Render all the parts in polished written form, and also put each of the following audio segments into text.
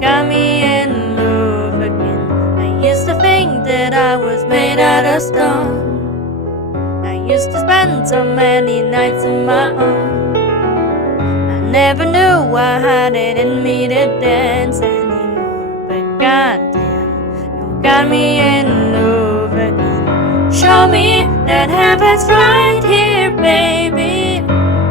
got me in love again. I used to think that I was made out of stone. I used to spend so many nights on my own. I never knew I had it in me to dance anymore. But goddamn, you got me in love again. Show me that heaven's right here, baby.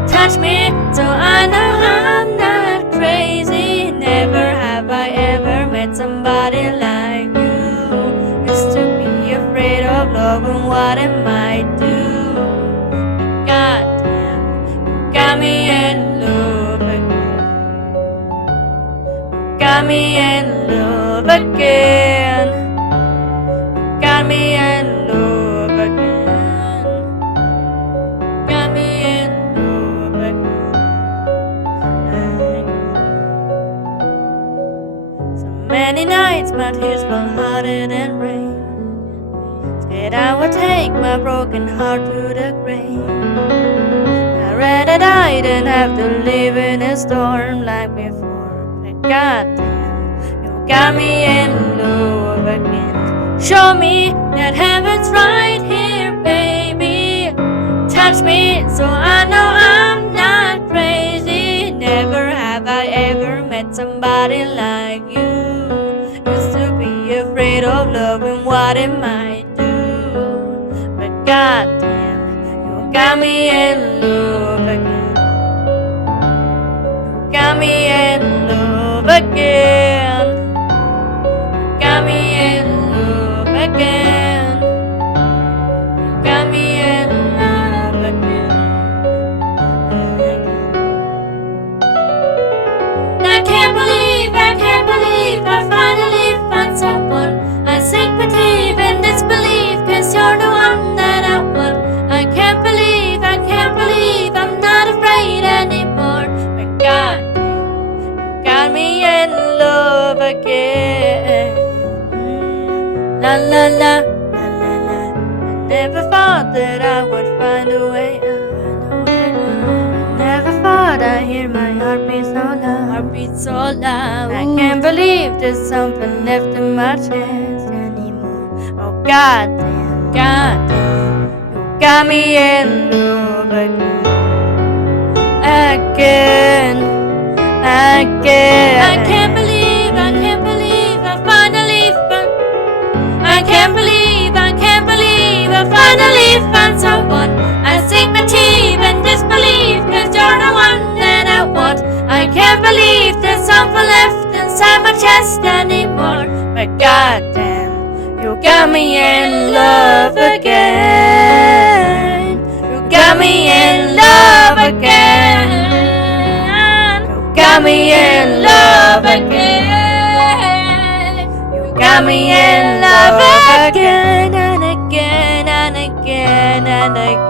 Touch me so I know I'm not crazy. Never have I ever met somebody like you. Used to be afraid of love and what it might do. Goddamn, you got me in love again. Got me in love again. Got me in love again. Got me in love again. So many nights my tears fell harder than rain. Scared I would take my broken heart to the grave. I'd rather die than have to live in a storm like before. But goddamn, you got me in love again. Show me that heaven's right here, baby. Touch me so I know I'm not crazy. Never have I ever met somebody like you. Used to be afraid of love and what it might do. But goddamn, you got me in love again. You got me in love again. Got me in love again. You got me in love again. I can't believe I finally found someone. I sink my teeth in disbelief, 'cause you're the one that I want. I can't believe I'm not afraid anymore. But God, you got me in love again. La la la, la la la. I never thought that I would find a way out. Never thought I'd hear my heartbeat so loud. I can't believe there's something left in my chest anymore. Oh goddamn, goddamn, you got me in love again. Again, again. I can't believe I finally found. I can't believe I finally found someone. I sink my teeth in disbelief, 'cause you're the one that I want. I can't believe there's something left inside my chest anymore. But goddamn, you got me in love again. You got me in love again. You got me in love again. You got me in love again and again and again and again.